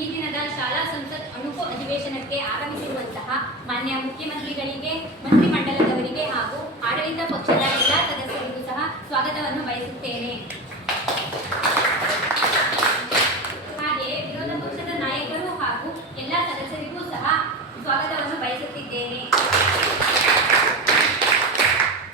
ಈ ದಿನದ ಶಾಲಾ ಸಂಸತ್ ಅಣುಕು ಅಧಿವೇಶನಕ್ಕೆ ಆಗಮಿಸಿರುವಂತಹ ಮಾನ್ಯ ಮುಖ್ಯಮಂತ್ರಿಗಳಿಗೆ, ಮಂತ್ರಿಮಂಡಲದವರಿಗೆ ಹಾಗೂ ಆಡಳಿತ ಪಕ್ಷದ ಎಲ್ಲಾ ಸದಸ್ಯರಿಗೂ ಸಹ ಸ್ವಾಗತವನ್ನು ಬಯಸುತ್ತೇನೆ. ಹಾಗೆಯೇ ವಿರೋಧ ಪಕ್ಷದ ನಾಯಕರು ಹಾಗೂ ಎಲ್ಲಾ ಸದಸ್ಯರಿಗೂ ಸಹ ಸ್ವಾಗತವನ್ನು ಬಯಸುತ್ತಿದ್ದೇನೆ.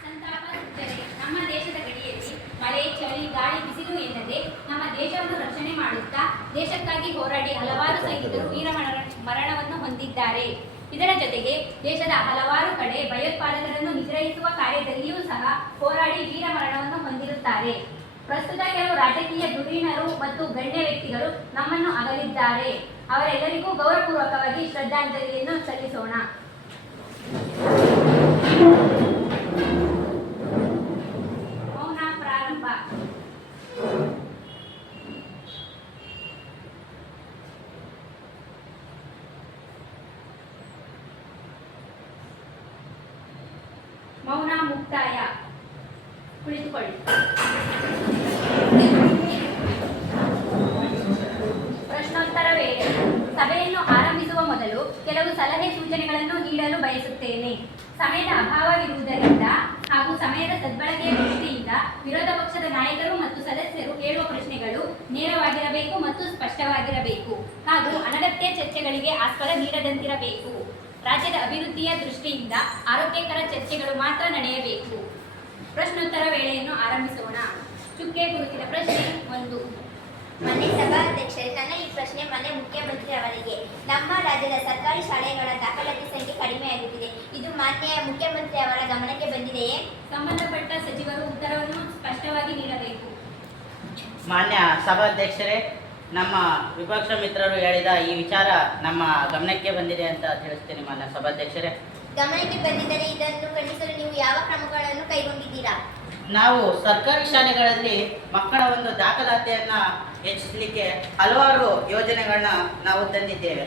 ಸಂತಾಪ ಸೂಚನೆ. ನಮ್ಮ ದೇಶದ ಗಡಿಯಲ್ಲಿ ಮಳೆ, ಚಳಿ, ಗಾಳಿ, ಬಿಸಿಲು ಎನ್ನದೆ ನಮ್ಮ ದೇಶವನ್ನು ರಕ್ಷಣೆ ಮಾಡುತ್ತಾ ದೇಶಕ್ಕಾಗಿ ಹೋರಾಡಿ ಹಲವಾರು ಸೈನಿಕರು ವೀರ ಮರಣವನ್ನು ಹೊಂದಿದ್ದಾರೆ. ಇದರ ಜೊತೆಗೆ ದೇಶದ ಹಲವಾರು ಕಡೆ ಭಯೋತ್ಪಾದಕರನ್ನು ನಿಗ್ರಹಿಸುವ ಕಾರ್ಯದಲ್ಲಿಯೂ ಸಹ ಹೋರಾಡಿ ವೀರ ಮರಣವನ್ನು ಹೊಂದಿರುತ್ತಾರೆ. ಪ್ರಸ್ತುತ ಕೆಲವು ರಾಜಕೀಯ ಧುರೀಣರು ಮತ್ತು ಗಣ್ಯ ವ್ಯಕ್ತಿಗಳು ನಮ್ಮನ್ನು ಅಗಲಿದ್ದಾರೆ. ಅವರೆಲ್ಲರಿಗೂ ಗೌರವಪೂರ್ವಕವಾಗಿ ಶ್ರದ್ಧಾಂಜಲಿಯನ್ನು ಸಲ್ಲಿಸೋಣ. ಮೌನ ಪ್ರಾರಂಭ. ಮೌನ ಮುಕ್ತಾಯ. ಕುಳಿತುಕೊಳ್ಳಿ. ಪ್ರಶ್ನೋತ್ತರ ವೇಳೆ. ಸಭೆಯನ್ನು ಆರಂಭಿಸುವ ಮೊದಲು ಕೆಲವು ಸಲಹೆ ಸೂಚನೆಗಳನ್ನು ನೀಡಲು ಬಯಸುತ್ತೇನೆ. ಸಮಯದ ಅಭಾವವಿರುವುದರಿಂದ ಹಾಗೂ ಸಮಯದ ಸದ್ಬಳಕೆಯ ದೃಷ್ಟಿಯಿಂದ ವಿರೋಧ ಪಕ್ಷದ ನಾಯಕರು ಮತ್ತು ಸದಸ್ಯರು ಕೇಳುವ ಪ್ರಶ್ನೆಗಳು ನೇರವಾಗಿರಬೇಕು ಮತ್ತು ಸ್ಪಷ್ಟವಾಗಿರಬೇಕು ಹಾಗೂ ಅನಗತ್ಯ ಚರ್ಚೆಗಳಿಗೆ ಆಸ್ಪದ ನೀಡದಂತಿರಬೇಕು. ರಾಜ್ಯದ ಅಭಿವೃದ್ಧಿಯ ದೃಷ್ಟಿಯಿಂದ ಆರೋಗ್ಯಕರ ಚರ್ಚೆಗಳು ಮಾತ್ರ ನಡೆಯಬೇಕು. ಪ್ರಶ್ನೋತ್ತರ ವೇಳೆಯನ್ನು ಆರಂಭಿಸೋಣ. ಚುಕ್ಕೆ ಗುರುತಿನ ಪ್ರಶ್ನೆ 1. ಮಾನ್ಯ ಸಭಾಧ್ಯಕ್ಷರೇ, ನನ್ನ ಈ ಪ್ರಶ್ನೆ ಮಾನ್ಯ ಮುಖ್ಯಮಂತ್ರಿ ಅವರಿಗೆ. ನಮ್ಮ ರಾಜ್ಯದ ಸರ್ಕಾರಿ ಶಾಲೆಗಳ ದಾಖಲಾತಿ ಸಂಖ್ಯೆ ಕಡಿಮೆಯಾಗುತ್ತಿದೆ. ಇದು ಮಾನ್ಯ ಮುಖ್ಯಮಂತ್ರಿ ಅವರ ಗಮನಕ್ಕೆ ಬಂದಿದೆಯೇ? ಸಂಬಂಧಪಟ್ಟ ಸಚಿವರು ಉತ್ತರವನ್ನು ಸ್ಪಷ್ಟವಾಗಿ ನೀಡಬೇಕು. ಮಾನ್ಯ ಸಭಾಧ್ಯಕ್ಷರೇ, ನಮ್ಮ ವಿಪಕ್ಷ ಮಿತ್ರರು ಹೇಳಿದ ಈ ವಿಚಾರ ನಮ್ಮ ಗಮನಕ್ಕೆ ಬಂದಿದೆ ಅಂತ ತಿಳಿಸ್ತೀನಿ. ಮಾನ್ಯ ಸಭಾಧ್ಯಕ್ಷರೇ, ಗಮನಕ್ಕೆ ಬಂದಿದ್ದರೆ ಇದನ್ನು ಖಂಡಿಸಲು ನೀವು ಯಾವ ಕ್ರಮಗಳನ್ನು ಕೈಗೊಂಡಿದ್ದೀರಾ? ನಾವು ಸರ್ಕಾರಿ ಶಾಲೆಗಳಲ್ಲಿ ಮಕ್ಕಳ ಒಂದು ದಾಖಲಾತಿಯನ್ನು ಹೆಚ್ಚಿಸಲಿಕ್ಕೆ ಹಲವಾರು ಯೋಜನೆಗಳನ್ನ ನಾವು ತಂದಿದ್ದೇವೆ.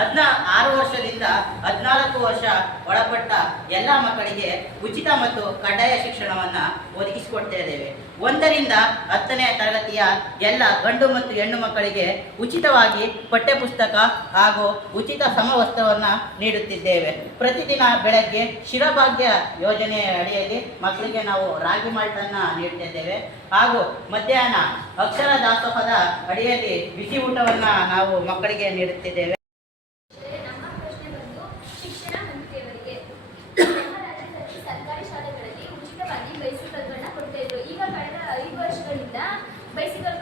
16 ವರ್ಷದಿಂದ 14 ವರ್ಷ ಒಳಪಟ್ಟ ಎಲ್ಲ ಮಕ್ಕಳಿಗೆ ಉಚಿತ ಮತ್ತು ಕಡ್ಡಾಯ ಶಿಕ್ಷಣವನ್ನು ಒದಗಿಸಿಕೊಡ್ತಾ ಇದ್ದೇವೆ. 1ರಿಂದ 10ನೇ ತರಗತಿಯ ಎಲ್ಲ ಗಂಡು ಮತ್ತು ಹೆಣ್ಣು ಮಕ್ಕಳಿಗೆ ಉಚಿತವಾಗಿ ಪಠ್ಯಪುಸ್ತಕ ಹಾಗೂ ಉಚಿತ ಸಮವಸ್ತ್ರವನ್ನು ನೀಡುತ್ತಿದ್ದೇವೆ. ಪ್ರತಿದಿನ ಬೆಳಗ್ಗೆ ಶಿರಭಾಗ್ಯ ಯೋಜನೆಯ ಅಡಿಯಲ್ಲಿ ಮಕ್ಕಳಿಗೆ ನಾವು ರಾಗಿ ಮಾಲ್ಟನ್ನು ನೀಡುತ್ತಿದ್ದೇವೆ ಹಾಗೂ ಮಧ್ಯಾಹ್ನ ಅಕ್ಷರ ದಾಸೋಹದ ಅಡಿಯಲ್ಲಿ ಬಿಸಿ ಊಟವನ್ನು ನಾವು ಮಕ್ಕಳಿಗೆ ನೀಡುತ್ತಿದ್ದೇವೆ. ಸರ್ಕಾರಿ ಶಾಲೆಗಳಲ್ಲಿ ಉಚಿತವಾಗಿ ಬೈಸಿಕಲ್ಗಳನ್ನ ಕೊಡ್ತಾ ಇದ್ರು. ಈಗ ಕಳೆದ 5 ವರ್ಷಗಳಿಂದ ಬೈಸಿಕಲ್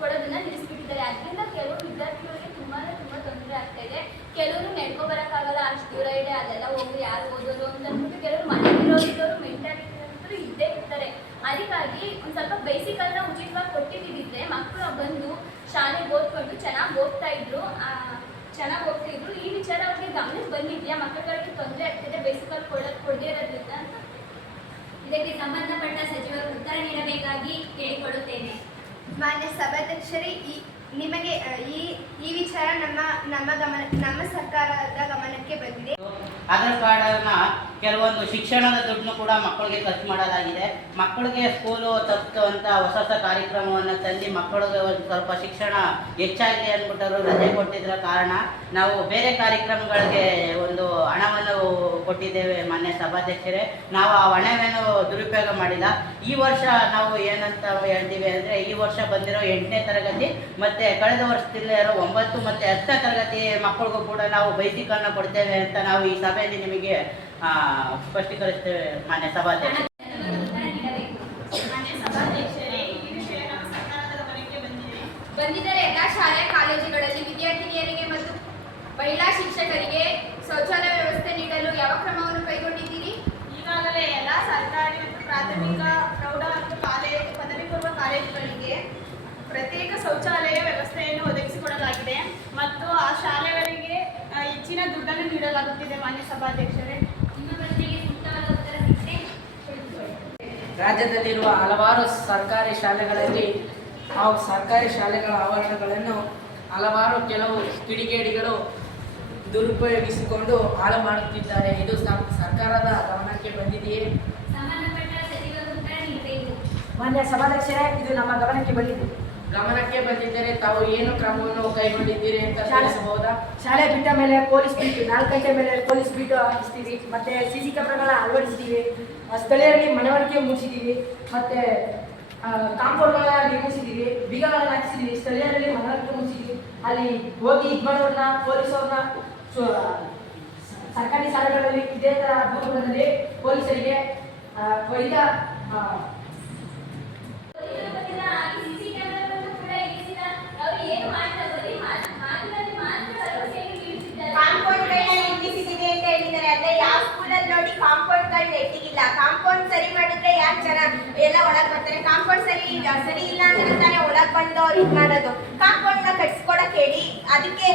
ಕೊಡೋದನ್ನ ನಿಲ್ಲಿಸ್ಬಿಟ್ಟಿದ್ದಾರೆ. ಅದರಿಂದ ಕೆಲವು ವಿದ್ಯಾರ್ಥಿಗಳಿಗೆ ತುಂಬಾ ತೊಂದರೆ ಆಗ್ತಾ ಇದೆ. ಕೆಲವರು ನಡ್ಕೊ ಬರೋಕ್ಕಾಗಲ್ಲ, ಅಷ್ಟು ದೂರ ಇದೆ, ಅದೆಲ್ಲ ಹೋಗಿ ಯಾರು ಓದೋದು ಅಂತ ಅಂದ್ಬಿಟ್ಟು ಕೆಲವರು ಮನೆಯಲ್ಲಿರೋರು ಮೆಂಟಾಲಿಟಿ ಅಂತೂ ಇದ್ದೇ ಇರ್ತಾರೆ. ಅದಕ್ಕಾಗಿ ಒಂದು ಸ್ವಲ್ಪ ಬೈಸಿಕಲ್ನ ಉಚಿತವಾಗಿ ಕೊಟ್ಟಿದ್ದಿದ್ರೆ ಮಕ್ಕಳು ಬಂದು ಶಾಲೆಗೆ ಓದ್ಕೊಂಡು ಚೆನ್ನಾಗಿ ಹೋಗ್ತಿದ್ರು. ಈ ವಿಚಾರ ಅವ್ರಿಗೆ ಗಮನಕ್ಕೆ ಬಂದಿದೆಯಾ? ಮಕ್ಕಳಿಗೆ ತೊಂದರೆ ಆಗ್ತಿದೆ ಬೈಸಿಕಲ್ ಕೊಡದೇ ಇರೋದ್ರಿಂದ ಅಂತ. ಇದಕ್ಕೆ ಸಂಬಂಧಪಟ್ಟ ಸಚಿವರು ಉತ್ತರ ನೀಡಬೇಕಾಗಿ ಕೇಳಿಕೊಳ್ಳುತ್ತೇನೆ. ಮಾನ್ಯ ಸಭಾಧ್ಯಕ್ಷರೇ, ನಿಮಗೆ ಈ ವಿಚಾರ ನಮ್ಮ ಸರ್ಕಾರದ ಗಮನಕ್ಕೆ ಬಂದಿದೆ. ಆಧಾರ್ ಕಾರ್ಡನ್ನ ಕೆಲವೊಂದು ಶಿಕ್ಷಣದ ದುಡ್ಡನ್ನು ಕೂಡ ಮಕ್ಕಳಿಗೆ ಖರ್ಚು ಮಾಡಲಾಗಿದೆ. ಮಕ್ಕಳಿಗೆ ಸ್ಕೂಲು ತಪ್ಪಿತು ಅಂತ ಹೊಸ ಕಾರ್ಯಕ್ರಮವನ್ನು ತಂದು ಮಕ್ಕಳಿಗೆ ಒಂದು ಸ್ವಲ್ಪ ಶಿಕ್ಷಣ ಹೆಚ್ಚಾಗಲಿ ಅಂದ್ಬಿಟ್ಟರು ರಜೆ ಕೊಟ್ಟಿದ್ದರ ಕಾರಣ ನಾವು ಬೇರೆ ಕಾರ್ಯಕ್ರಮಗಳಿಗೆ ಒಂದು ಹಣವನ್ನು ಕೊಟ್ಟಿದ್ದೇವೆ. ಮಾನ್ಯ ಸಭಾಧ್ಯಕ್ಷರೇ, ನಾವು ಆ ಹಣವೇನು ದುರುಪಯೋಗ ಮಾಡಿಲ್ಲ. ಈ ವರ್ಷ ನಾವು ಏನಂತ ಹೇಳ್ತೀವಿ ಅಂದರೆ, ಈ ವರ್ಷ ಬಂದಿರೋ 8ನೇ ತರಗತಿ ಮತ್ತು ಕಳೆದ ವರ್ಷದಿಂದ ಇರೋ 9 ಮತ್ತು 10ನೇ ತರಗತಿ ಮಕ್ಕಳಿಗೂ ಕೂಡ ನಾವು ಬೈಸಿಕಲ್ನ ಕೊಡ್ತೇವೆ ಅಂತ ನಾವು ಈ ಸಭೆಯಲ್ಲಿ ನಿಮಗೆ ಸ್ಪಷ್ಟೀಕರಿಸ್ತೇವೆ. ಮಾನ್ಯ ಸಭಾಧ್ಯಕ್ಷ ಬಂದಿದ್ದರೆ ಎಲ್ಲ ಶಾಲೆ ಕಾಲೇಜುಗಳಲ್ಲಿ ವಿದ್ಯಾರ್ಥಿನಿಯರಿಗೆ ಮತ್ತು ಮಹಿಳಾ ಶಿಕ್ಷಕರಿಗೆ ಶೌಚಾಲಯ ವ್ಯವಸ್ಥೆ ನೀಡಲು ಯಾವ ಕ್ರಮವನ್ನು ಕೈಗೊಂಡಿದ್ದೀರಿ? ಈಗಾಗಲೇ ಎಲ್ಲ ಸರ್ಕಾರಿ ಮತ್ತು ಪ್ರಾಥಮಿಕ, ಪ್ರೌಢ ಮತ್ತು ಪದವಿ ಪೂರ್ವ ಕಾಲೇಜುಗಳಿಗೆ ಪ್ರತ್ಯೇಕ ಶೌಚಾಲಯ ವ್ಯವಸ್ಥೆಯನ್ನು ಒದಗಿಸಿಕೊಡಲಾಗಿದೆ ಮತ್ತು ಆ ಶಾಲೆಗಳಿಗೆ ಹೆಚ್ಚಿನ ದುಡ್ಡನ್ನು ನೀಡಲಾಗುತ್ತಿದೆ. ಮಾನ್ಯ ಸಭಾಧ್ಯಕ್ಷರೇ, ನಿಮ್ಮ ಪ್ರಶ್ನೆಗೆ ಸೂಕ್ತವಾದ ಉತ್ತರ ಸಿಕ್ಕರೆ ರಾಜ್ಯದಲ್ಲಿರುವ ಹಲವಾರು ಸರ್ಕಾರಿ ಶಾಲೆಗಳಲ್ಲಿ ಹಾಗೂ ಸರ್ಕಾರಿ ಶಾಲೆಗಳ ಆವರಣಗಳನ್ನು ಹಲವಾರು ಕೆಲವು ಕಿಡಿಗೇಡಿಗಳು ದುರುಪಯೋಗಿಸಿಕೊಂಡು ಹಾಳು ಮಾಡುತ್ತಿದ್ದಾರೆ. ಇದು ಸರ್ಕಾರದ ಗಮನಕ್ಕೆ ಬಂದಿದೆಯೇ? ಸಂಬಂಧಪಟ್ಟ ಸಚಿವರು ಉತ್ತರ ನೀಡಬೇಕು. ಮಾನ್ಯ ಸಭಾಧ್ಯಕ್ಷರೇ, ಇದು ನಮ್ಮ ಗಮನಕ್ಕೆ ಬಂದಿದೆ. ಗಮನಕ್ಕೆ ಬಂದಿದ್ದರೆ ತಾವು ಏನು ಕ್ರಮವನ್ನು ಕೈಗೊಂಡಿದ್ದೀರಿ ಅಂತ ತಿಳಿಸಬಹುದಾ? ಶಾಲೆ ಬಿಟ್ಟ ಮೇಲೆ ಪೊಲೀಸ್ ಬೀಟ್ 4 ಗಂಟೆ ಮೇಲೆ ಪೊಲೀಸ್ ಬೀಟ್ ಹಾಕಿಸ್ತೀವಿ, ಮತ್ತೆ CC ಕ್ಯಾಮ್ರಾಗಳ ಅಳವಡಿಸ್ತೀವಿ, ಸ್ಥಳೀಯರಿಗೆ ಮನವರಿಕೆ ಮೂಡಿಸಿದ್ದೀವಿ, ಮತ್ತೆ ಕಾಂಪೌಂಡ್ಗಳನ್ನ ನಿರ್ಮಿಸಿದ್ದೀವಿ, ಬೀಗಗಳನ್ನ ಹಾಕಿಸಿದ್ದೀವಿ, ಸ್ಥಳೀಯರಲ್ಲಿ ಮನವರಿಕೆ ಮೂಡಿಸಿದ್ದೀವಿ. ಅಲ್ಲಿ ಹೋಗಿ ಮಾಡೋರನ್ನ ಪೊಲೀಸವ್ರನ್ನ ಸರ್ಕಾರಿ ಶಾಲೆಗಳಲ್ಲಿ ಇದೇ ಥರ ದೂರುಗಳಲ್ಲಿ ಪೊಲೀಸರಿಗೆ ಕಾಂಪೌಂಡ್ಗಳನ್ನ ನಿರ್ಮಿಸಿದೀವಿ ಅಂತ ಹೇಳಿದ್ದಾರೆ. ಆದ್ರೆ ಯಾವ ಸ್ಕೂಲಲ್ಲಿ ನೋಡಿ ಕಾಂಪೌಂಡ್ಗಳನ್ನ ಇಟ್ಟಿಗಿಲ್ಲ. ಕಾಂಪೌಂಡ್ ಸರಿ ಮಾಡಿದ್ರೆ ಯಾರು ಚೆನ್ನಾಗಿ ಎಲ್ಲ ಒಳಗೆ ಬರ್ತಾರೆ. ಕಾಂಪೌಂಡ್ ಸರಿ ಇಲ್ಲ ಅಂದ್ರೆ ತಾನೇ ಒಳಗೆ ಬಂದು ಅವ್ರು ಇದು ಮಾಡೋದು. ಕಾಂಪೌಂಡ್ನ ಕಟ್ಸ್ಕೊಡಕ್ ಹೇಳಿ, ಅದಕ್ಕೆ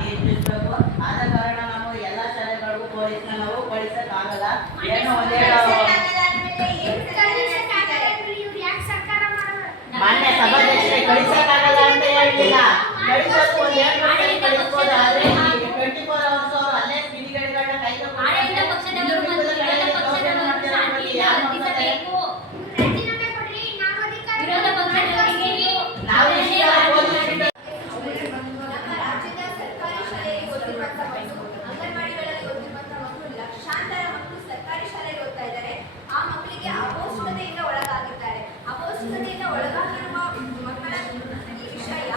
ನಿಯಂತ್ರಿಸಬೇಕು. ಆದ ಕಾರಣ ನಾವು ಎಲ್ಲ ಶಾಲೆಗಳಿಗೂ ಪೊಲೀಸ್ನ ನಾವು ಕಳಿಸಕ್ಕಾಗಲ್ಲ. ಏನೋ ಮಾನ್ಯ ಸಭಾಧ್ಯಕ್ಷರೇ ಕಳಿಸಕ್ಕಾಗಲ್ಲ ಅಂತ ಹೇಳಿಲ್ಲ. ಕಳಿಸೋದು ಒಂದು 2 ವರ್ಷ ಕಳಿಸ್ಬೋದು. ಆದ್ರೆ 24 hours ಅವರು ಅಲ್ಲೇ ಕಿಡಿಗೇಡಿಗಳನ್ನ ಕೈ ಆಡಳಿತ ಪಕ್ಷದವರು ಮತ್ತು ವಿರೋಧ ಪಕ್ಷದವರು ಶಾಂತಿಯಿಂದ ವರ್ತಿಸಬೇಕು. ವಿರೋಧ ಪಕ್ಷದವರಿಗೆ ನಮ್ಮ ರಾಜ್ಯದ ಸರ್ಕಾರಿ ಶಾಲೆಯಲ್ಲಿ ಓದಿರುವಂತಹ ಮಕ್ಕಳು, ಅಂಗನವಾಡಿಗಳಲ್ಲಿ ಓದಿರುವಂತಹ ಮಕ್ಕಳು, ಲಕ್ಷಾಂತರ ಮಕ್ಕಳು ಸರ್ಕಾರಿ ಶಾಲೆಗೆ ಓದ್ತಾ ಇದ್ದಾರೆ. ಆ ಮಕ್ಕಳಿಗೆ ಅಪೌಷ್ಟಿಕತೆಯಿಂದ ಒಳಗಾಗಿದ್ದಾರೆ. ಅಪೌಷ್ಟಿಕತೆಯಿಂದ ಒಳಗಾಗಿರುವ ಮಕ್ಕಳ ಈ ವಿಷಯ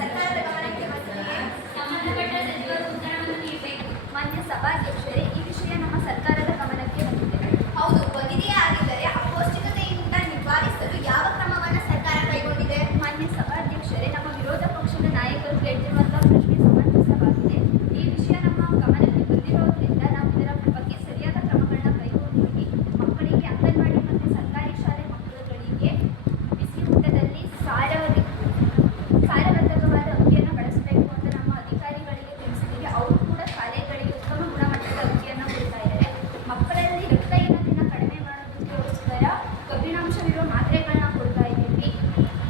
ಸರ್ಕಾರದ ಗಮನಕ್ಕೆ ಬಂದಿದೆ. ಸಂಬಂಧಪಟ್ಟ ಸಚಿವರು ಉತ್ತರವನ್ನು ನೀಡಬೇಕು. ಮಾನ್ಯ ಸಭಾಧ್ಯಕ್ಷರೇ, ಈ ವಿಷಯ ನಮ್ಮ ಸರ್ಕಾರದ ಗಮನಕ್ಕೆ ಬಂದಿದೆ. ಹೌದು, ಬಂದಿದೆಯೇ ಆಗಿದ್ದರೆ ಅಪೌಷ್ಟಿಕತೆಯಿಂದ ನಿವಾರಿಸಲು ಯಾವ ಕ್ರಮವನ್ನು ಸರ್ಕಾರ ಕೈಗೊಂಡಿದೆ? ಮಾನ್ಯ ಸಭಾಧ್ಯಕ್ಷರೇ, ನಮ್ಮ ವಿರೋಧ ಪಕ್ಷದ ನಾಯಕರು ಕೇಳ್ತಿರುವಂತಹ ಪ್ರಶ್ನೆ ಸಮಂಜಸವಾಗಿದೆ. ಈ ವಿಷಯ ನಮ್ಮ ಗಮನಕ್ಕೆ ಬಂದಿರೋದ್ರಿಂದ ನಾವು ಇದರ ಬಗ್ಗೆ ಸರಿಯಾದ ಕ್ರಮಗಳನ್ನ ಕೈಗೊಂಡಿದ್ದೀವಿ. ಮಕ್ಕಳಿಗೆ ಅಂಗನವಾಡಿ ಮತ್ತು ಸರ್ಕಾರಿ ಶಾಲೆ ಮಕ್ಕಳುಗಳಿಗೆ ಬಿಸಿ ಊಟದಲ್ಲಿ ಸಾರವರ್ಧಕವಾದ ಅಕ್ಕಿಯನ್ನು ಬಳಸಬೇಕು ಅಂತ ನಮ್ಮ ಅಧಿಕಾರಿಗಳಿಗೆ ತಿಳಿಸಿದ್ದೀವಿ. ಅವರು ಕೂಡ ಶಾಲೆಗಳಿಗೆ ಉತ್ತಮ ಗುಣಮಟ್ಟದ ಅಕ್ಕಿಯನ್ನು ಕೊಡ್ತಾ ಇದ್ದಾರೆ. ಮಕ್ಕಳಲ್ಲಿ ರಕ್ತಹೀನತೆಯನ್ನು ಕಡಿಮೆ ಮಾಡೋದಕ್ಕೋಸ್ಕರ ಕಬ್ಬಿಣಾಂಶವಿರುವ ಮಾತ್ರೆಗಳನ್ನ ಕೊಡ್ತಾ ಇದ್ದೀವಿ.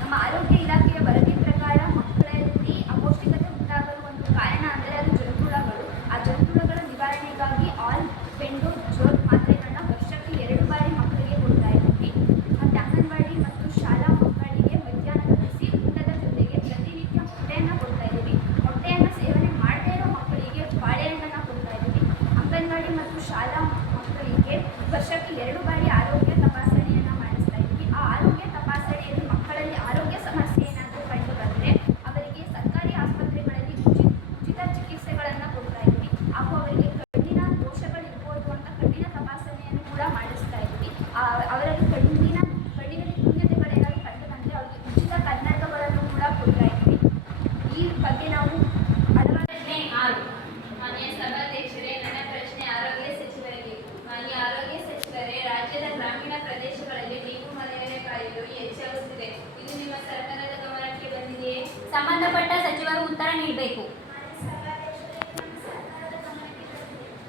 ನಮ್ಮ ಆರೋಗ್ಯ ಇಲಾಖೆಯ ವರದಿ ಪ್ರಕಾರ ಮಕ್ಕಳಲ್ಲಿ ಅಪೌಷ್ಟಿಕತೆ ಉಂಟಾಗಲು ಒಂದು ಕಾರಣ ಅಂದರೆ ಅದು ಜಂತುಹುಳುಗಳು. ಆ ಜಂತುಹುಳುಗಳ ನಿವಾರಣೆಗಾಗಿ ಆಲ್ ಬೆಂಡೋ ಜೋಲ್ ಮಾತ್ರೆಗಳನ್ನ ವರ್ಷಕ್ಕೆ 2 ಬಾರಿ ಮಕ್ಕಳಿಗೆ ಕೊಡ್ತಾ ಇದ್ದೀವಿ. ಮತ್ತು ಅಂಗನವಾಡಿ ಮತ್ತು ಶಾಲಾ ಮಕ್ಕಳಿಗೆ ಮಧ್ಯಾಹ್ನದ ಬಿಸಿ ಊಟದ ಜೊತೆಗೆ ಪ್ರತಿನಿತ್ಯ ಮೊಟ್ಟೆಯನ್ನು ಕೊಡ್ತಾ ಇದ್ದೀವಿ. ಮೊಟ್ಟೆಯನ್ನು ಸೇವನೆ ಮಾಡದೇ ಇರೋ ಮಕ್ಕಳಿಗೆ ಬಾಳೆಹಣ್ಣನ್ನು ಕೊಡ್ತಾ ಇದ್ದೀವಿ. ಅಂಗನವಾಡಿ ಮತ್ತು ಶಾಲಾ ಮಕ್ಕಳಿಗೆ ವರ್ಷಕ್ಕೆ 2 ಬಾರಿ ಆರೋಗ್ಯ ತಪಾಸಣೆಯನ್ನು ಮಾಡಿಸ್ತಾ ಇದ್ದೀವಿ. ಆ ಆರೋಗ್ಯ ತಪಾಸಣೆಯಲ್ಲಿ ಮಕ್ಕಳಲ್ಲಿ ಆರೋಗ್ಯ ಸಮಸ್ಯೆ ಏನಾದರೂ ಕಂಡು ಬಂದರೆ ಅವರಿಗೆ ಸರ್ಕಾರಿ ಆಸ್ಪತ್ರೆಗಳಲ್ಲಿ ಉಚಿತ ಚಿಕಿತ್ಸೆಗಳನ್ನು ಕೊಡ್ತಾ ಇದ್ದೀವಿ. ಹಾಗೂ ಅವರಿಗೆ ಕಣ್ಣಿನ ದೋಷಗಳಿರ್ಬೋದು ಅಂತ ಕಣ್ಣಿನ ತಪಾಸಣೆಯನ್ನು ಕೂಡ ಮಾಡಿಸ್ತಾ ಇದ್ದೀವಿ. ಅವರಲ್ಲಿ ಕಣ್ಣಿನಲ್ಲಿ ನ್ಯೂನತೆಗಳೇನಾದರೂ ಕಂಡು ಬಂದರೆ ಅವರಿಗೆ ಉಚಿತ ಕನ್ನಡಕಗಳನ್ನು ಕೂಡ ಕೊಡ್ತಾ ಇದ್ದೀವಿ. ಈ ಬಗ್ಗೆ ನಾವು ಪ್ರಶ್ನೆ 6. ಮಾನ್ಯ ಸಭಾಧ್ಯಕ್ಷರೇ, ನನ್ನ ಪ್ರಶ್ನೆ ಆರೋಗ್ಯ ಸಚಿವರಿಗೆ. ಮಾನ್ಯ ಆರೋಗ್ಯ ಸಚಿವರೇ, ರಾಜ್ಯದ ಗ್ರಾಮೀಣ ಪ್ರದೇಶಗಳಲ್ಲಿ ಡೆಂಗು ಮಲೇರಿಯಾ ಕಾಯಿಲೆಗಳು ಹೆಚ್ಚಾಗುತ್ತಿದೆ. ಇದು ನಿಮ್ಮ ಸರ್ಕಾರದ ಗಮನಕ್ಕೆ ಬಂದಿದೆಯೇ? ಸಂಬಂಧಪಟ್ಟ ಸಚಿವರು ಉತ್ತರ ನೀಡಬೇಕು.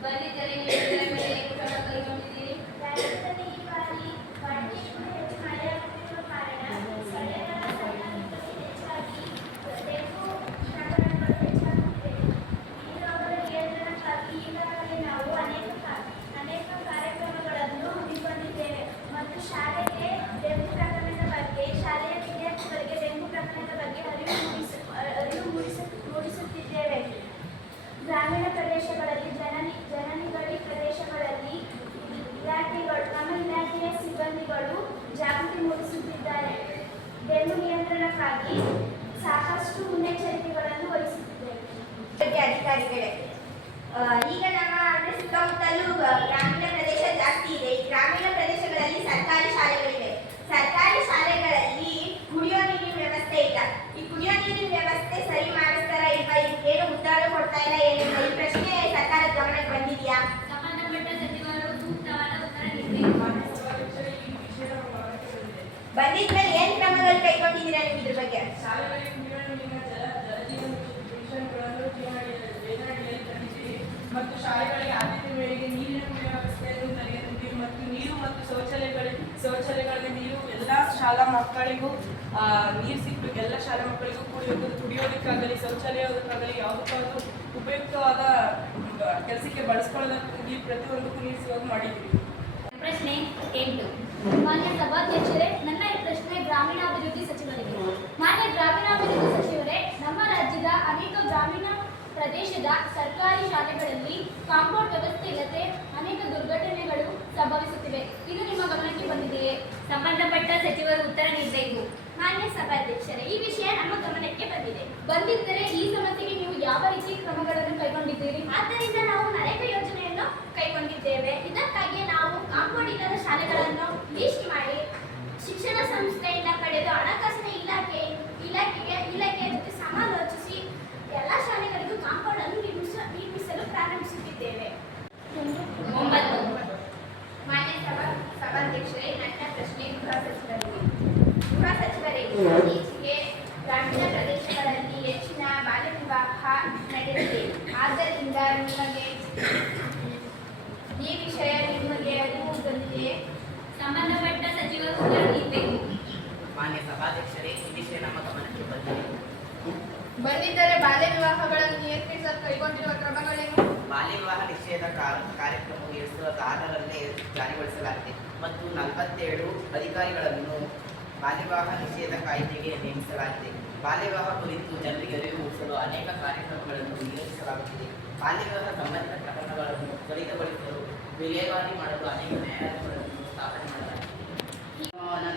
ಬಂದಿದ್ದರೆ ನೀವು ಇದರ ಮೇಲೆ ಏನು ಕ್ರಮ ಕೈಗೊಂಡಿದ್ದೀರಿ? ರಾಜ್ಯದಲ್ಲಿ ಈ ಬಾರಿ ಹೆಚ್ಚು ಮಳೆಯಾಗುತ್ತಿರುವ ಕಾರಣ ಸೊಳ್ಳೆಗಳ ಸಂಖ್ಯೆ ಹೆಚ್ಚಾಗಿ ಡೆಂಗು ಪ್ರಕರಣಗಳು ಹೆಚ್ಚಾಗುತ್ತಿವೆ. ಈ ರೋಗದ ನಿಯಂತ್ರಣಕ್ಕಾಗಿ ಈಗಾಗಲೇ ನಾವು ಅನೇಕ ಕಾರ್ಯಕ್ರಮಗಳನ್ನು ಹಮ್ಮಿಕೊಂಡಿದ್ದೇವೆ ಮತ್ತು ಶಾಲೆಗೆ ಡೆಂಗು ಪ್ರಕರಣದ ಬಗ್ಗೆ, ಶಾಲೆಯ ವಿದ್ಯಾರ್ಥಿಗಳಿಗೆ ಡೆಂಗು ಪ್ರಕರಣದ ಬಗ್ಗೆ ಅರಿವು ಮೂಡಿಸುತ್ತಿದ್ದೇವೆ. ಗ್ರಾಮೀಣ ಪ್ರದೇಶಗಳಲ್ಲಿ ಜನನಿಗಡಿ ಪ್ರದೇಶಗಳಲ್ಲಿ ನಮ್ಮ ಇಲಾಖೆಯ ಸಿಬ್ಬಂದಿಗಳು ಜಾಗೃತಿ ಮೂಡಿಸುತ್ತಿದ್ದಾರೆ. ಡೆಂಗು ನಿಯಂತ್ರಣಕ್ಕಾಗಿ ಸಾಕಷ್ಟು ಮುನ್ನೆಚ್ಚರಿಕೆಗಳನ್ನು ವಹಿಸುತ್ತಿದ್ದೇವೆ. ಅಧಿಕಾರಿಗಳೇ, ಈಗ ನಮ್ಮ ಸುತ್ತಮುತ್ತಲೂ ಗ್ರಾಮೀಣ ಪ್ರದೇಶ ಜಾಸ್ತಿ ಇದೆ. ಈ ಗ್ರಾಮೀಣ ಪ್ರದೇಶಗಳಲ್ಲಿ ಸರ್ಕಾರಿ ಶಾಲೆಗಳಿವೆ. ಸರ್ಕಾರಿ ಶಾಲೆಗಳಲ್ಲಿ ಕುಡಿಯೋ ನೀರಿನ ವ್ಯವಸ್ಥೆ ಇಲ್ಲ. ಈ ಕುಡಿಯೋ ನೀರಿನ ವ್ಯವಸ್ಥೆ ಸರಿ ಮಾಡಿಸ್ತಾರ ಇಲ್ವಾ? ಏನು ಉತ್ತರ ಕೊಡ್ತಾ ಇಲ್ಲ, ಏನಿಲ್ಲ. ಈ ಪ್ರಶ್ನೆ ಸರ್ಕಾರದ ಗಮನಕ್ಕೆ ಬಂದಿದೆಯಾ? ಸಂಬಂಧಪಟ್ಟ ಸಚಿವರು ಸೂಕ್ತವಾದ ಉತ್ತರ ನೀಡಬೇಕು. ಬಂದಿದ್ಮೇಲೆ ಏನ್ ಕ್ರಮಗಳು ಕೈಗೊಂಡಿದ್ದೀರಾ ನೀವು ಇದ್ರ ಶಾಲೆಗಳಿಗೆ ಕುಡಿಯುವ ನೀರಿನ ಜಲಜೀವನ ಮಿಷನ್ಗಳನ್ನು ಜೀವನಡಿಯಲ್ಲಿ ತಂದಿದ್ದೀವಿ ಮತ್ತು ಶಾಲೆಗಳಿಗೆ ಆದ್ಯತೆ ಮೇರೆಗೆ ನೀರಿನ ಕುಡಿಯುವ ವ್ಯವಸ್ಥೆಯನ್ನು ತೆಗೆದಿದ್ದೀವಿ ಮತ್ತು ನೀರು ಮತ್ತು ಶೌಚಾಲಯಗಳಲ್ಲಿ ನೀರು ಎಲ್ಲ ಶಾಲಾ ಮಕ್ಕಳಿಗೂ ನೀರು ಸಿಗಬೇಕು. ಎಲ್ಲ ಶಾಲಾ ಮಕ್ಕಳಿಗೂ ಕುಡಿಯೋದಕ್ಕಾಗಲಿ ಶೌಚಾಲಯಕ್ಕಾಗಲಿ ಯಾವುದಕ್ಕಾದರೂ ಉಪಯುಕ್ತವಾದ ಕೆಲಸಕ್ಕೆ ಬಳಸ್ಕೊಳ್ಳೋದಕ್ಕೆ ನೀರು ಪ್ರತಿಯೊಂದಕ್ಕೂ ನೀರು ಸಿಗೋದು ಮಾಡಿದ್ದೀವಿ. ಪ್ರಶ್ನೆ 8. ಮಾನ್ಯ ಸಭಾಧ್ಯಕ್ಷರೇ, ನನ್ನ ಈ ಪ್ರಶ್ನೆ ಗ್ರಾಮೀಣಾಭಿವೃದ್ಧಿ ಸಚಿವರಿಗೆ. ಮಾನ್ಯ ಗ್ರಾಮೀಣಾಭಿವೃದ್ಧಿ ಸಚಿವರೇ, ನಮ್ಮ ರಾಜ್ಯದ ಅನೇಕ ಗ್ರಾಮೀಣ ಪ್ರದೇಶದ ಸರ್ಕಾರಿ ಶಾಲೆಗಳಲ್ಲಿ ಕಾಂಪೌಂಡ್ ವ್ಯವಸ್ಥೆ ಇಲ್ಲದೆ ಅನೇಕ ದುರ್ಘಟನೆಗಳು ಸಂಭವಿಸುತ್ತಿವೆ. ಇದು ನಿಮ್ಮ ಗಮನಕ್ಕೆ ಬಂದಿದೆಯೇ? ಸಂಬಂಧಪಟ್ಟ ಸಚಿವರು ಉತ್ತರ ನೀಡಬೇಕು. ಮಾನ್ಯ ಸಭಾಧ್ಯಕ್ಷರೇ, ಈ ವಿಷಯ ನಮ್ಮ ಗಮನಕ್ಕೆ ಬಂದಿದ್ದರೆ ಈ ಸಮಸ್ಯೆಗೆ ನೀವು ಯಾವ ರೀತಿ ಕ್ರಮಗಳನ್ನು ಕೈಗೊಂಡಿದ್ದೀರಿ? ಆದ್ದರಿಂದ ನಾವು ನರೇಗಾ ಯೋಜನೆಯನ್ನು ಕೈಗೊಂಡಿದ್ದೇವೆ. ಇದಕ್ಕಾಗಿ ನಾವು ಕಾಂಪೌಂಡ್ ಇಲ್ಲದ ಶಾಲೆಗಳನ್ನು ಲಿಸ್ಟ್ ಮಾಡಿ ಶಿಕ್ಷಣ ಸಂಸ್ಥೆಯಿಂದ ಪಡೆದು ಹಣಕಾಸಿನ ಇಲಾಖೆಯ ಜೊತೆ ಸಮಾಲೋಚಿಸಿ ಎಲ್ಲ ಶಾಲೆಗಳಿಗೂ ಕಾಂಪೌಂಡ್ ಅನ್ನು ನಿರ್ಮಿಸಲು ಪ್ರಾರಂಭಿಸುತ್ತಿದ್ದೇವೆ. 9. ಮಾನ್ಯ ಸಭಾಧ್ಯಕ್ಷರೇ, ನನ್ನ ಪ್ರಶ್ನೆ ಗೃಹ ಸಚಿವರೇ, ಇತ್ತೀಚೆಗೆ ಗ್ರಾಮೀಣ ಪ್ರದೇಶಗಳಲ್ಲಿ ಹೆಚ್ಚಿನ ಬಾಲ್ಯ ವಿವಾಹ ನಡೆದಿದೆ. ಆದ್ದರಿಂದ ಈ ವಿಷಯ ನಿಮಗೆ ಅರಿವು ಬಂದಿದೆಯೇ? ಸಂಬಂಧಪಟ್ಟ ಸಚಿವರು ಉತ್ತರ ನೀಡಬೇಕು. ಮಾನ್ಯ ಸಭಾಧ್ಯಕ್ಷರೇ, ಈ ವಿಷಯ ನಮ್ಮ ಗಮನಕ್ಕೆ ಬಂದಿದ್ದರೆ ಬಾಲ್ಯ ವಿವಾಹಗಳನ್ನು ನಿಯಂತ್ರಿಸಲು ಕೈಗೊಂಡಿರುವ ಕ್ರಮಗಳೇನು? ಬಾಲ್ಯ ವಿವಾಹ ನಿಷೇಧ ಕಾರ್ಯಕ್ರಮವು 2006ರಲ್ಲಿ ಜಾರಿಗೊಳಿಸಲಾಗಿದೆ ಮತ್ತು 47 ಅಧಿಕಾರಿಗಳನ್ನು ಬಾಲ್ಯ ವಿವಾಹ ನಿಷೇಧ ಕಾಯ್ದೆಗೆ ನೇಮಿಸಲಾಗಿದೆ. ಬಾಲ್ಯ ವಿವಾಹ ಕುರಿತು ಜನರಿಗೆ ಅರಿವು ಮೂಡಿಸಲು ಅನೇಕ ಕಾರ್ಯಕ್ರಮಗಳನ್ನು ನಿಯೋಜಿಸಲಾಗುತ್ತಿದೆ. ಬಾಲ್ಯ ವಿವಾಹ ಸಂಬಂಧಿತ ಪ್ರಕರಣಗಳನ್ನು ತ್ವರಿತಗೊಳಿಸಲು ವಿಲೇವಾರಿ ಮಾಡಲು ಅನೇಕ ನ್ಯಾಯಾಲಯಗಳನ್ನು ಸ್ಥಾಪನೆ ಮಾಡಲಾಗಿದೆ.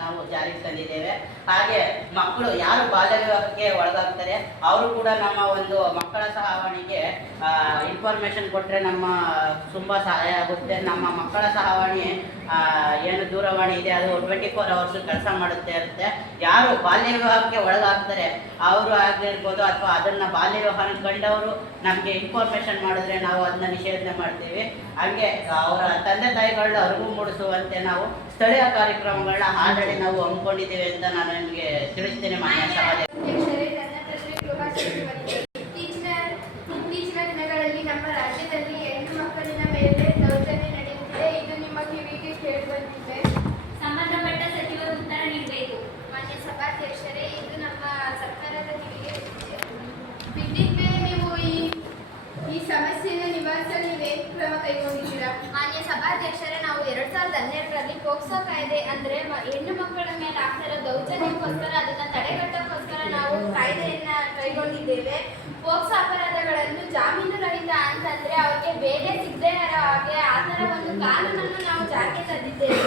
ನಾವು ಜಾರಿಗೆ ತಂದಿದ್ದೇವೆ. ಹಾಗೆ ಮಕ್ಕಳು ಯಾರು ಬಾಲ್ಯ ವಿವಾಹಕ್ಕೆ ಒಳಗಾಗ್ತಾರೆ ಅವರು ಕೂಡ ನಮ್ಮ ಒಂದು ಮಕ್ಕಳ ಸಹಾಯವಾಣಿಗೆ ಇನ್ಫಾರ್ಮೇಶನ್ ಕೊಟ್ಟರೆ ನಮ್ಮ ತುಂಬ ಸಹಾಯ ಆಗುತ್ತೆ. ನಮ್ಮ ಮಕ್ಕಳ ಸಹಾಯವಾಣಿ ಏನು ದೂರವಾಣಿ ಇದೆ ಅದು 24 hours ಕೆಲಸ ಮಾಡುತ್ತೆ ಇರುತ್ತೆ. ಯಾರು ಬಾಲ್ಯ ವಿವಾಹಕ್ಕೆ ಒಳಗಾಗ್ತಾರೆ ಅವರು ಆಗಿರ್ಬೋದು ಅಥವಾ ಅದನ್ನು ಬಾಲ್ಯ ವಿವಾಹ ಕಂಡವರು ನಮಗೆ ಇನ್ಫಾರ್ಮೇಶನ್ ಮಾಡಿದ್ರೆ ನಾವು ಅದನ್ನ ನಿಷೇಧನೆ ಮಾಡ್ತೀವಿ. ಹಾಗೆ ಅವರ ತಂದೆ ತಾಯಿಗಳನ್ನ ಅರಿವು ಮೂಡಿಸುವಂತೆ ನಾವು ಸ್ಥಳೀಯ ಕಾರ್ಯಕ್ರಮಗಳನ್ನ ಆಲ್ರೆಡಿ ನಾವು ಹಮ್ಮಿಕೊಂಡಿದ್ದೇವೆ ಅಂತ ನಾನು ನಿಮಗೆ ತಿಳಿಸ್ತೇನೆ. ಮಾನ್ಯ ಅಧ್ಯಕ್ಷರೇ, ನನ್ನ ಪ್ರಶ್ನೆ ಗೃಹ ಸಚಿವರಿಗೆ. ಇತ್ತೀಚಿನ ದಿನಗಳಲ್ಲಿ ನಮ್ಮ ರಾಜ್ಯದಲ್ಲಿ ಹೆಣ್ಣು ಮಕ್ಕಳಿನ ಮೇಲೆ ದೌರ್ಜನ್ಯ ನಡೆಯುತ್ತಿದೆ. ಇದು ನಿಮ್ಮ ಕಿವಿಗೆ ಕೇಳಿಬಂದಿದೆ. ಸಂಬಂಧಪಟ್ಟ ಸಚಿವರು ಉತ್ತರ ನೀಡಬೇಕು. ಮಾನ್ಯ ಸಭಾಧ್ಯಕ್ಷರೇ, ಇದು ನಮ್ಮ ಸರ್ಕಾರದ ಕಿವಿಗೆ ಬಿದ್ದಿದ್ದೆ. ನೀವು ಈ ಸಮಸ್ಯೆಯನ್ನು ನಿವಾರಿಸಲು ನೀವೇನು ಕ್ರಮ ಕೈಗೊಂಡಿದ್ದೀರಾ? ಮಾನ್ಯ ಸಭಾಧ್ಯಕ್ಷರೇ, ನಾವು 2012ರಲ್ಲಿ ಪೋಕ್ಸೋ ಕಾಯ್ದೆ ಅಂದ್ರೆ ಹೆಣ್ಣು ಮಕ್ಕಳ ಮೇಲೆ ಆಗ್ತಿರೋ ದೌರ್ಜನ್ಯಕ್ಕೋಸ್ಕರ ಅದನ್ನ ತಡೆಗಟ್ಟಕ್ಕೋಸ್ಕರ ನಾವು ಕಾಯ್ದೆಯನ್ನ ಕೈಗೊಂಡಿದ್ದೇವೆ. ಪೋಕ್ಸೋ ಅಪರಾಧಗಳನ್ನು ಜಾಮೀನು ರಹಿತ ಅಂತಂದ್ರೆ ಅವ್ರಿಗೆ ಬೇಗ ಸಿಗದೆ ಇರೋ ಹಾಗೆ ಆ ಥರ ಒಂದು ಕಾನೂನನ್ನು ನಾವು ಜಾರಿಗೆ ತಂದಿದ್ದೇವೆ.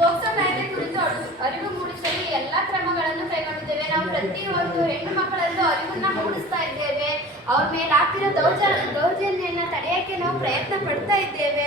ಪೋಕ್ಸೋ ಕಾಯ್ದೆ ಕುರಿತು ಅರಿವು ಮೂಡಿಸಲು ಎಲ್ಲ ಕ್ರಮಗಳನ್ನು ಕೈಗೊಂಡಿದ್ದೇವೆ. ನಾವು ಪ್ರತಿಯೊಂದು ಹೆಣ್ಣು ಮಕ್ಕಳಲ್ಲೂ ಅರಿವನ್ನ ಮೂಡಿಸ್ತಾ ಇದ್ದೇವೆ. ಅವ್ರ ಮೇಲೆ ಆಗ್ತಿರೋ ದೌರ್ಜನ್ಯನ ತಡೆಯಕ್ಕೆ ನಾವು ಪ್ರಯತ್ನ ಪಡ್ತಾ ಇದ್ದೇವೆ.